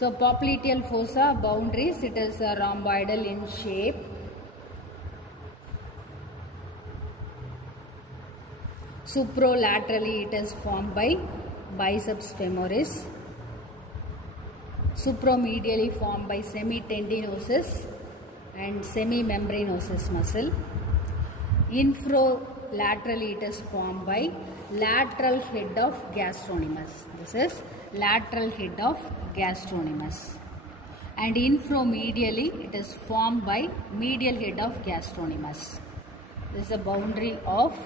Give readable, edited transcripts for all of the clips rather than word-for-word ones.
So popliteal fossa boundaries, it is rhomboidal in shape. Suprolaterally it is formed by biceps femoris. Supromedially formed by semitendinosus and semimembranosus muscle. Infrolaterally it is formed by lateral head of gastrocnemius. This is lateral head of gastrocnemius. And infromedially it is formed by medial head of gastrocnemius. This is the boundary of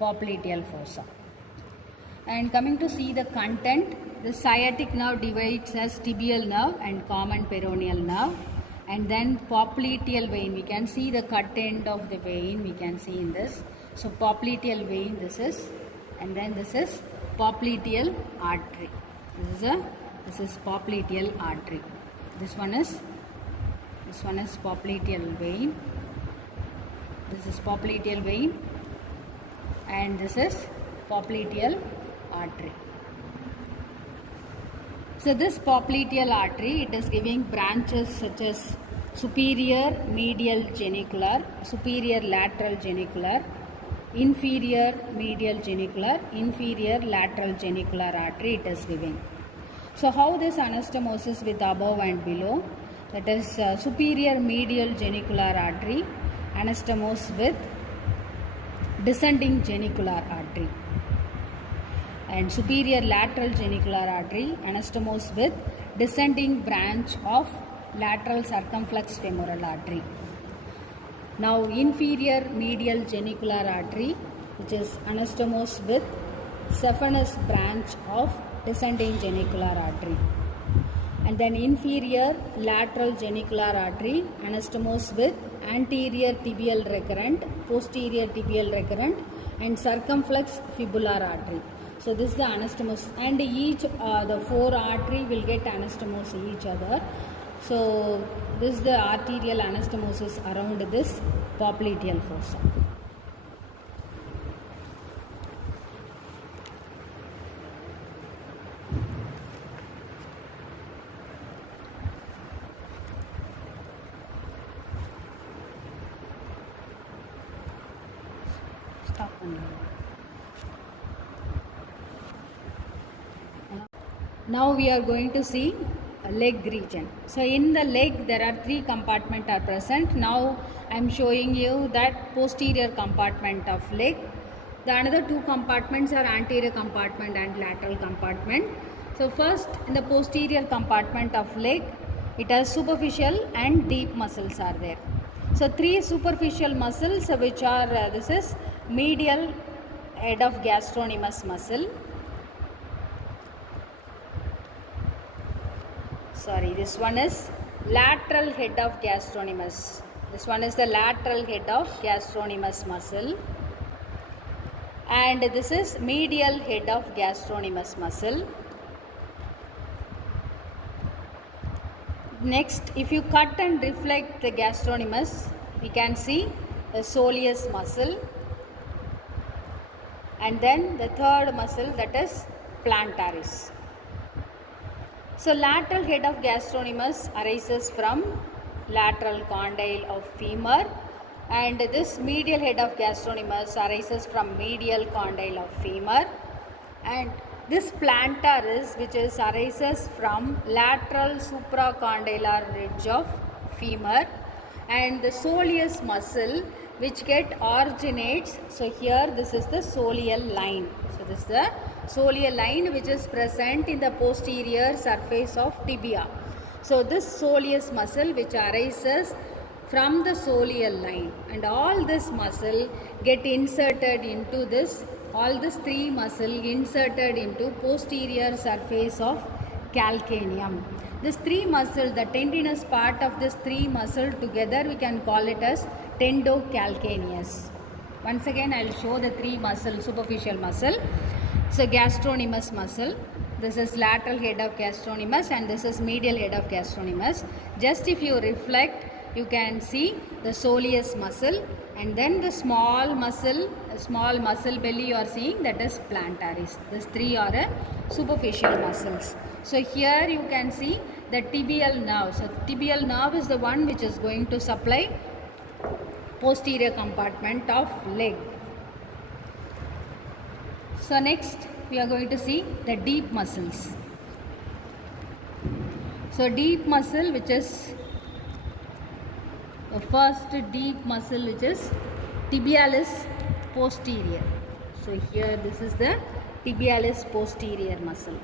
popliteal fossa. And coming to see the content, the sciatic nerve divides as tibial nerve and common peroneal nerve. And then popliteal vein, we can see the cut end of the vein, we can see in this. So popliteal vein, this is, and then this is popliteal artery. This is popliteal artery. This one is popliteal vein. This is popliteal vein, and this is popliteal artery. So this popliteal artery, it is giving branches such as superior medial genicular, superior lateral genicular, inferior medial genicular, inferior lateral genicular artery it is giving. So how this anastomosis with above and below, that is superior medial genicular artery anastomose with descending genicular artery, and superior lateral genicular artery anastomose with descending branch of lateral circumflex femoral artery. Now inferior medial genicular artery, which is anastomose with saphenous branch of descending genicular artery. And then inferior lateral genicular artery anastomose with anterior tibial recurrent, posterior tibial recurrent, and circumflex fibular artery. So this is the anastomosis, and each the four artery will get anastomose each other. So this is the arterial anastomosis around this popliteal fossa. Stop. Now we are going to see a leg region. So in the leg there are three compartments are present. Now I am showing you that posterior compartment of leg. The another two compartments are anterior compartment and lateral compartment. So first, in the posterior compartment of leg, it has superficial and deep muscles are there. So three superficial muscles which are this is medial head of gastrocnemius muscle. This one is lateral head of gastrocnemius. This one is the lateral head of gastrocnemius muscle. And this is medial head of gastrocnemius muscle. Next, if you cut and reflect the gastrocnemius, we can see the soleus muscle. And then the third muscle, that is plantaris. So lateral head of gastrocnemius arises from lateral condyle of femur, and this medial head of gastrocnemius arises from medial condyle of femur, and this plantaris, which is arises from lateral supracondylar ridge of femur, and the soleus muscle which originates. So here this is the soleal line. So this is the soleal line which is present in the posterior surface of tibia. So this soleus muscle which arises from the soleal line, and all this muscle get inserted into this, all this three muscle inserted into posterior surface of calcaneum. This three muscle, the tendinous part of this three muscle together, we can call it as tendocalcaneus. Once again I will show the three muscle, superficial muscle. So gastrocnemius muscle, this is lateral head of gastrocnemius, and this is medial head of gastrocnemius. Just if you reflect, you can see the soleus muscle and then the small muscle belly you are seeing, that is plantaris. These three are superficial muscles. So here you can see the tibial nerve. So tibial nerve is the one which is going to supply posterior compartment of leg. So next we are going to see the deep muscles. So deep muscle, which is the first deep muscle, which is tibialis posterior. So here this is the tibialis posterior muscle.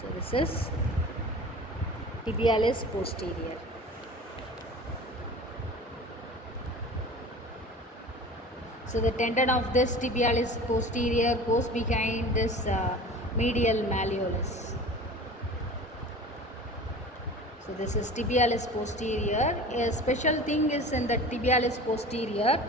So this is tibialis posterior. So the tendon of this tibialis posterior goes behind this medial malleolus. So this is tibialis posterior. A special thing is in the tibialis posterior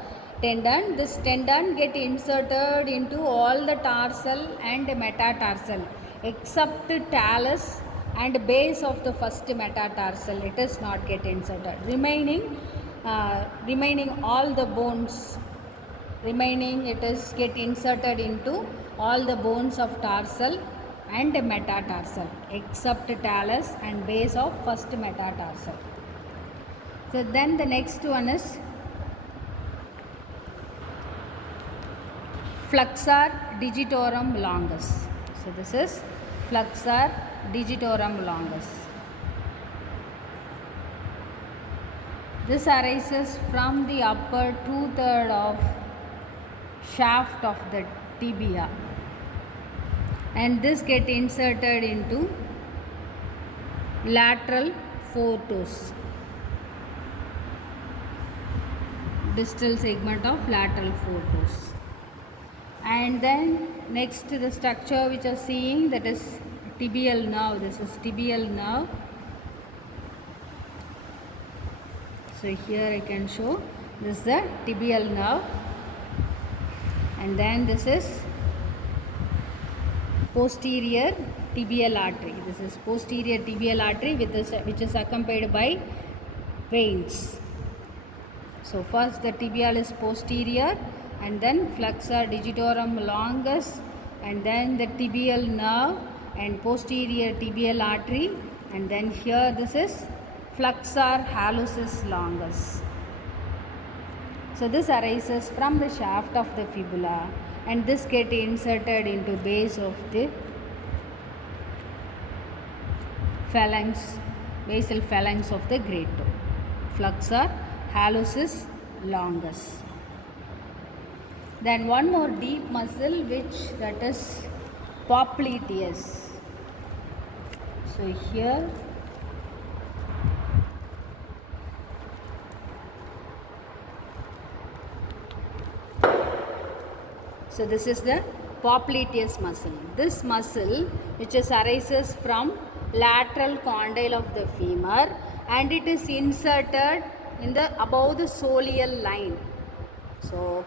tendon. This tendon get inserted into all the tarsal and metatarsal except talus and base of the first metatarsal. It is not get inserted. Remaining all the bones. It is get inserted into all the bones of tarsal and metatarsal except talus and base of first metatarsal. So then the next one is flexor digitorum longus. So this is flexor digitorum longus. This arises from the upper 2/3 of shaft of the tibia, and this get inserted into lateral foretoes, distal segment of lateral foretoes. And then next to the structure which are seeing, that is tibial nerve. This is tibial nerve. So here I can show this is the tibial nerve, and then this is posterior tibial artery. This is posterior tibial artery with this, which is accompanied by veins. So first the tibialis posterior, and then flexor digitorum longus, and then the tibial nerve and posterior tibial artery, and then here this is flexor hallucis longus. So this arises from the shaft of the fibula, and this get inserted into base of the phalanx, basal phalanx of the great toe. Flexor hallucis longus. Then one more deep muscle, which that is popliteus. So here so this is the popliteus muscle. This muscle which is arises from lateral condyle of the femur, and it is inserted in the above the soleal line. So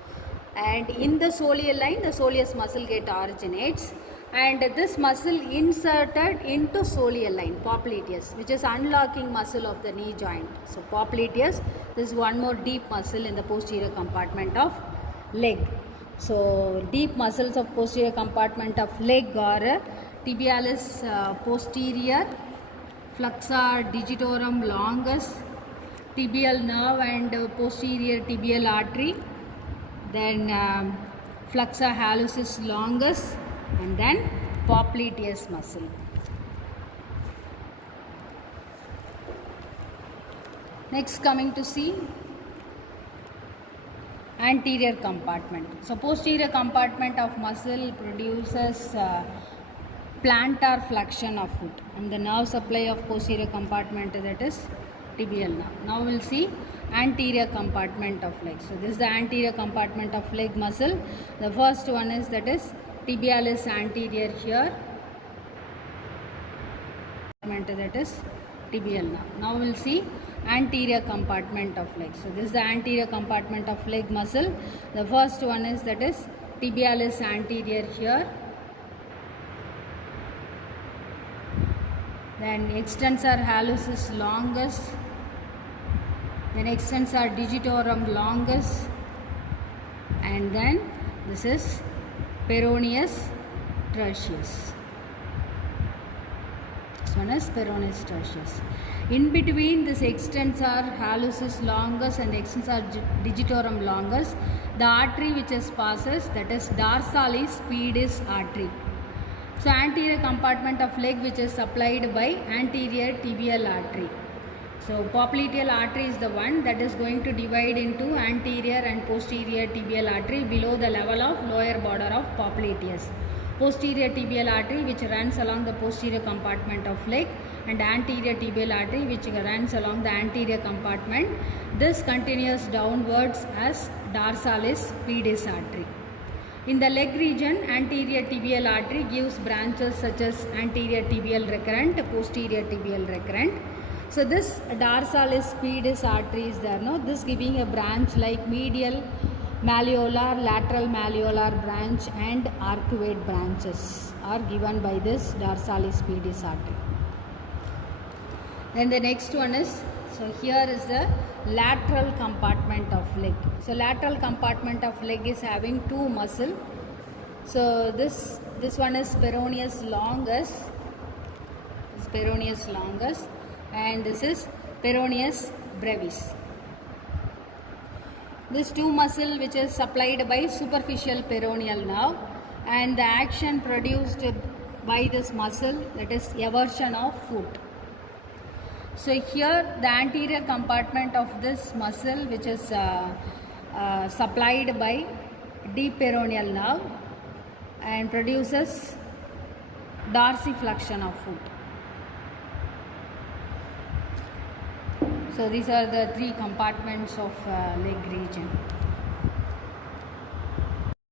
and in the soleal line the soleus muscle get originates, and this muscle inserted into soleal line, popliteus, which is unlocking muscle of the knee joint. So popliteus, this is one more deep muscle in the posterior compartment of leg. So deep muscles of posterior compartment of leg are tibialis posterior, flexor digitorum longus, tibial nerve and posterior tibial artery, then flexor hallucis longus, and then popliteus muscle. Next, coming to see anterior compartment. So posterior compartment of muscle produces plantar flexion of foot, and the nerve supply of posterior compartment, that is tibial nerve. Now we will see anterior compartment of leg. So this is the anterior compartment of leg muscle. The first one is, that is tibialis anterior here, that is tibial nerve. Now we will see anterior compartment of leg. So this is the anterior compartment of leg muscle. The first one is, that is tibialis anterior here, then extensor hallucis longus, then extensor digitorum longus, and then this is peroneus tertius. This one is peroneus tertius. In between this extensor hallucis longus and extensor digitorum longus, the artery which is passes, that is dorsalis pedis artery. So anterior compartment of leg which is supplied by anterior tibial artery. So popliteal artery is the one that is going to divide into anterior and posterior tibial artery below the level of lower border of popliteus. Posterior tibial artery which runs along the posterior compartment of leg, and anterior tibial artery which runs along the anterior compartment. This continues downwards as dorsalis pedis artery. In the leg region, anterior tibial artery gives branches such as anterior tibial recurrent, posterior tibial recurrent. So this dorsalis pedis artery is there, no? This giving a branch like medial malleolar, lateral malleolar branch and arcuate branches are given by this dorsalis pedis artery. Then the next one is, so here is the lateral compartment of leg. So lateral compartment of leg is having two muscle. So this one is peroneus longus. This is peroneus longus, and this is peroneus brevis. This two muscle which is supplied by superficial peroneal nerve, and the action produced by this muscle, that is eversion of foot. So here the anterior compartment of this muscle which is supplied by deep peroneal nerve and produces dorsiflexion of foot. So these are the three compartments of leg region.